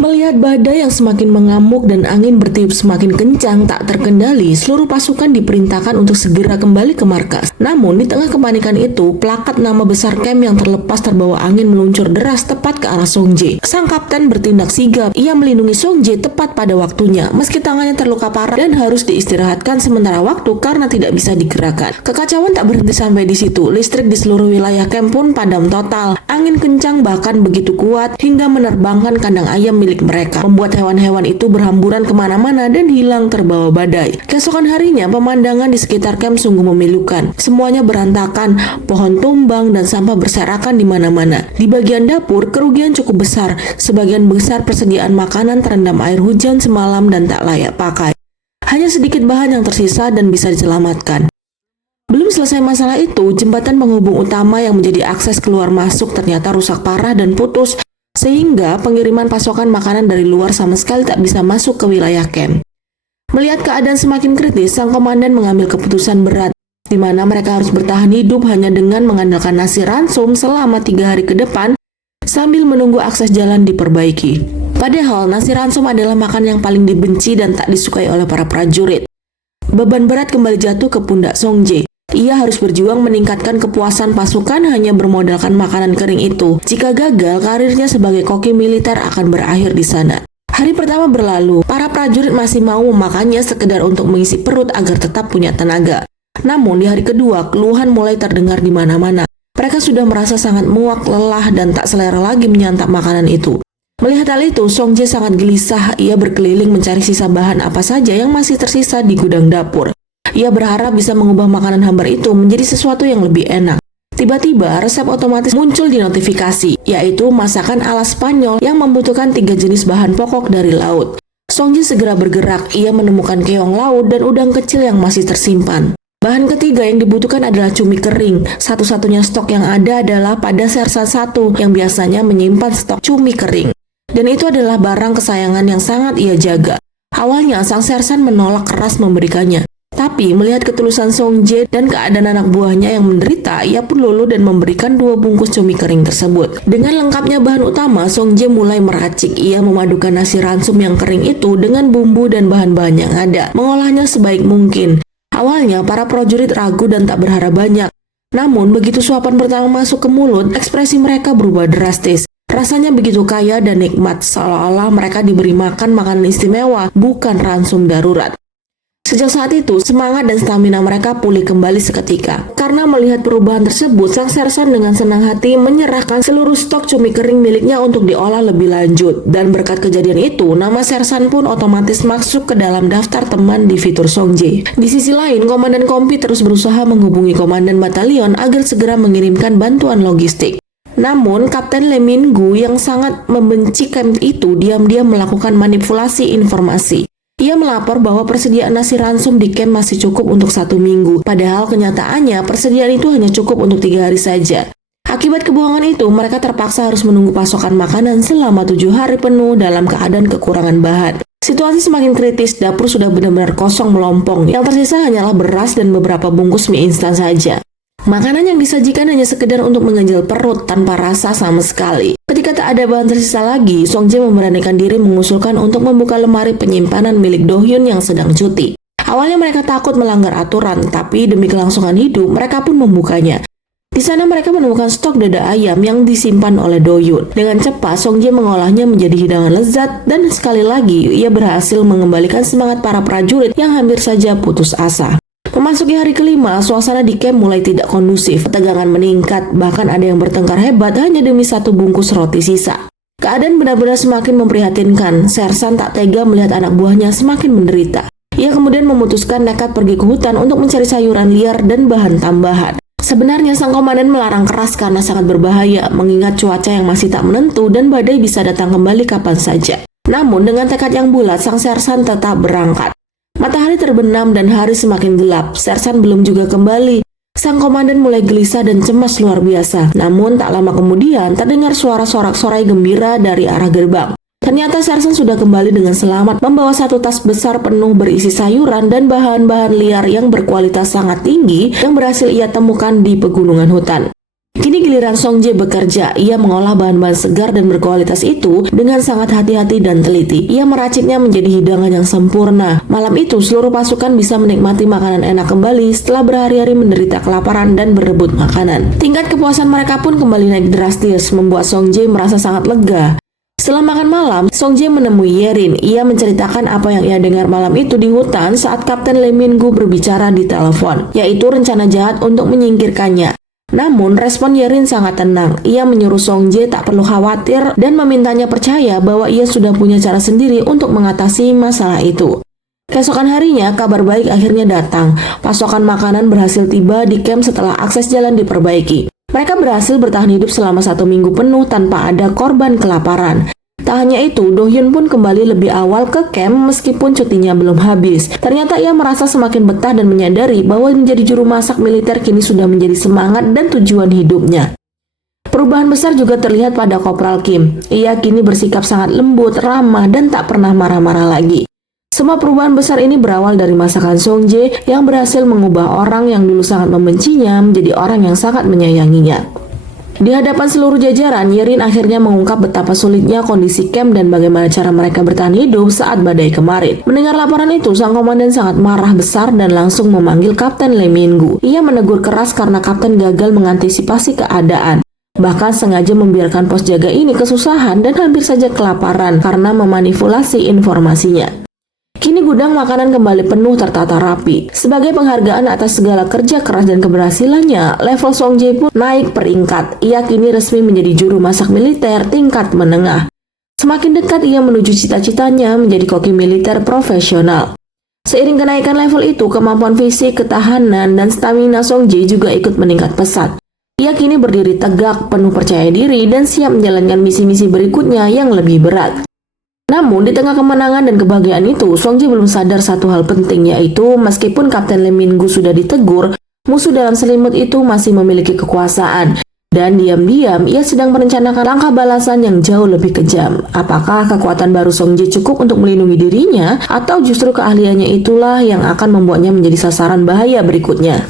Melihat badai yang semakin mengamuk dan angin bertiup semakin kencang tak terkendali, seluruh pasukan diperintahkan untuk segera kembali ke markas. Namun, di tengah kepanikan itu, plakat nama besar camp yang terlepas terbawa angin meluncur deras tepat ke arah Song Jae. Sang kapten bertindak sigap. Ia melindungi Song Jae tepat pada waktunya, meski tangannya terluka parah dan harus diistirahatkan sementara waktu karena tidak bisa digerakkan. Kekacauan tak berhenti sampai di situ. Listrik di seluruh wilayah camp pun padam total. Angin kencang bahkan begitu kuat hingga menerbangkan kandang ayam milik mereka, membuat hewan-hewan itu berhamburan kemana-mana dan hilang terbawa badai. Keesokan harinya, pemandangan di sekitar camp sungguh memilukan. Semuanya berantakan, pohon tumbang dan sampah berserakan di mana-mana. Di bagian dapur, kerugian cukup besar. Sebagian besar persediaan makanan terendam air hujan semalam dan tak layak pakai. Hanya sedikit bahan yang tersisa dan bisa diselamatkan. Belum selesai masalah itu, jembatan penghubung utama yang menjadi akses keluar masuk ternyata rusak parah dan putus, sehingga pengiriman pasokan makanan dari luar sama sekali tak bisa masuk ke wilayah camp. Melihat keadaan semakin kritis, sang komandan mengambil keputusan berat, di mana mereka harus bertahan hidup hanya dengan mengandalkan nasi ransum selama 3 hari ke depan, sambil menunggu akses jalan diperbaiki. Padahal nasi ransum adalah makanan yang paling dibenci dan tak disukai oleh para prajurit. Beban berat kembali jatuh ke pundak Song Jae. Ia harus berjuang meningkatkan kepuasan pasukan hanya bermodalkan makanan kering itu. Jika gagal, karirnya sebagai koki militer akan berakhir di sana. Hari pertama berlalu, para prajurit masih mau memakannya sekedar untuk mengisi perut agar tetap punya tenaga. Namun di hari kedua, keluhan mulai terdengar di mana-mana. Mereka sudah merasa sangat muak, lelah, dan tak selera lagi menyantap makanan itu. Melihat hal itu, Song Jae sangat gelisah. Ia berkeliling mencari sisa bahan apa saja yang masih tersisa di gudang dapur. Ia berharap bisa mengubah makanan hambar itu menjadi sesuatu yang lebih enak. Tiba-tiba, resep otomatis muncul di notifikasi, yaitu masakan ala Spanyol yang membutuhkan 3 jenis bahan pokok dari laut. Song Jae segera bergerak. Ia menemukan keong laut dan udang kecil yang masih tersimpan. Bahan ketiga yang dibutuhkan adalah cumi kering. Satu-satunya stok yang ada adalah pada Sersan 1 yang biasanya menyimpan stok cumi kering. Dan itu adalah barang kesayangan yang sangat ia jaga. Awalnya, sang sersan menolak keras memberikannya. Tapi melihat ketulusan Song Jae dan keadaan anak buahnya yang menderita, ia pun luluh dan memberikan 2 bungkus cumi kering tersebut. Dengan lengkapnya bahan utama, Song Jae mulai meracik. Ia memadukan nasi ransum yang kering itu dengan bumbu dan bahan-bahan yang ada, mengolahnya sebaik mungkin. Awalnya, para prajurit ragu dan tak berharap banyak. Namun, begitu suapan pertama masuk ke mulut, ekspresi mereka berubah drastis. Rasanya begitu kaya dan nikmat, seolah-olah mereka diberi makan makanan istimewa, bukan ransum darurat. Sejak saat itu, semangat dan stamina mereka pulih kembali seketika. Karena melihat perubahan tersebut, sang sersan dengan senang hati menyerahkan seluruh stok cumi kering miliknya untuk diolah lebih lanjut. Dan berkat kejadian itu, nama sersan pun otomatis masuk ke dalam daftar teman di fitur Song Jae. Di sisi lain, Komandan Kompi terus berusaha menghubungi Komandan Batalion agar segera mengirimkan bantuan logistik. Namun, Kapten Lee Min-gu yang sangat membenci camp itu diam-diam melakukan manipulasi informasi. Ia melapor bahwa persediaan nasi ransum di camp masih cukup untuk 1 minggu, padahal kenyataannya persediaan itu hanya cukup untuk 3 hari saja. Akibat kebohongan itu, mereka terpaksa harus menunggu pasokan makanan selama 7 hari penuh dalam keadaan kekurangan bahan. Situasi semakin kritis, dapur sudah benar-benar kosong melompong. Yang tersisa hanyalah beras dan beberapa bungkus mie instan saja. Makanan yang disajikan hanya sekedar untuk mengganjal perut tanpa rasa sama sekali. Ketika tak ada bahan tersisa lagi, Song Jae memberanikan diri mengusulkan untuk membuka lemari penyimpanan milik Do Hyun yang sedang cuti. Awalnya mereka takut melanggar aturan, tapi demi kelangsungan hidup, mereka pun membukanya. Di sana mereka menemukan stok dada ayam yang disimpan oleh Do Hyun. Dengan cepat, Song Jae mengolahnya menjadi hidangan lezat dan sekali lagi ia berhasil mengembalikan semangat para prajurit yang hampir saja putus asa. Memasuki hari kelima, suasana di camp mulai tidak kondusif. Ketegangan meningkat, bahkan ada yang bertengkar hebat hanya demi 1 bungkus roti sisa. Keadaan benar-benar semakin memprihatinkan. Sersan tak tega melihat anak buahnya semakin menderita. Ia kemudian memutuskan nekat pergi ke hutan untuk mencari sayuran liar dan bahan tambahan. Sebenarnya sang komandan melarang keras karena sangat berbahaya, mengingat cuaca yang masih tak menentu dan badai bisa datang kembali kapan saja. Namun dengan tekad yang bulat, sang sersan tetap berangkat. Matahari terbenam dan hari semakin gelap. Sersan belum juga kembali. Sang komandan mulai gelisah dan cemas luar biasa. Namun tak lama kemudian terdengar suara sorak-sorai gembira dari arah gerbang. Ternyata sersan sudah kembali dengan selamat membawa 1 tas besar penuh berisi sayuran dan bahan-bahan liar yang berkualitas sangat tinggi yang berhasil ia temukan di pegunungan hutan. Kini giliran Song Jae bekerja. Ia mengolah bahan-bahan segar dan berkualitas itu dengan sangat hati-hati dan teliti. Ia meraciknya menjadi hidangan yang sempurna. Malam itu seluruh pasukan bisa menikmati makanan enak kembali setelah berhari-hari menderita kelaparan dan berebut makanan. Tingkat kepuasan mereka pun kembali naik drastis, membuat Song Jae merasa sangat lega. Setelah makan malam, Song Jae menemui Yerin. Ia menceritakan apa yang ia dengar malam itu di hutan saat Kapten Lee Min-gu berbicara di telepon, yaitu rencana jahat untuk menyingkirkannya. Namun, respon Yerin sangat tenang. Ia menyuruh Song Jae tak perlu khawatir dan memintanya percaya bahwa ia sudah punya cara sendiri untuk mengatasi masalah itu. Keesokan harinya, kabar baik akhirnya datang. Pasokan makanan berhasil tiba di camp setelah akses jalan diperbaiki. Mereka berhasil bertahan hidup selama 1 minggu penuh tanpa ada korban kelaparan. Tak hanya itu, Do Hyun pun kembali lebih awal ke camp meskipun cutinya belum habis. Ternyata ia merasa semakin betah dan menyadari bahwa menjadi juru masak militer kini sudah menjadi semangat dan tujuan hidupnya. Perubahan besar juga terlihat pada Kopral Kim. Ia kini bersikap sangat lembut, ramah, dan tak pernah marah-marah lagi. Semua perubahan besar ini berawal dari masakan Song Jae yang berhasil mengubah orang yang dulu sangat membencinya menjadi orang yang sangat menyayanginya. Di hadapan seluruh jajaran, Yerin akhirnya mengungkap betapa sulitnya kondisi camp dan bagaimana cara mereka bertahan hidup saat badai kemarin. Mendengar laporan itu, sang komandan sangat marah besar dan langsung memanggil Kapten Lee Min-gu. Ia menegur keras karena kapten gagal mengantisipasi keadaan. Bahkan sengaja membiarkan pos jaga ini kesusahan dan hampir saja kelaparan karena memanipulasi informasinya. Kini gudang makanan kembali penuh tertata rapi. Sebagai penghargaan atas segala kerja keras dan keberhasilannya, level Song Jae pun naik peringkat. Ia kini resmi menjadi juru masak militer tingkat menengah. Semakin dekat ia menuju cita-citanya menjadi koki militer profesional. Seiring kenaikan level itu, kemampuan fisik, ketahanan, dan stamina Song Jae juga ikut meningkat pesat. Ia kini berdiri tegak, penuh percaya diri, dan siap menjalankan misi-misi berikutnya yang lebih berat. Namun, di tengah kemenangan dan kebahagiaan itu, Song Jae belum sadar satu hal penting, yaitu meskipun Kapten Lee Min-gu sudah ditegur, musuh dalam selimut itu masih memiliki kekuasaan. Dan diam-diam, ia sedang merencanakan langkah balasan yang jauh lebih kejam. Apakah kekuatan baru Song Jae cukup untuk melindungi dirinya, atau justru keahliannya itulah yang akan membuatnya menjadi sasaran bahaya berikutnya?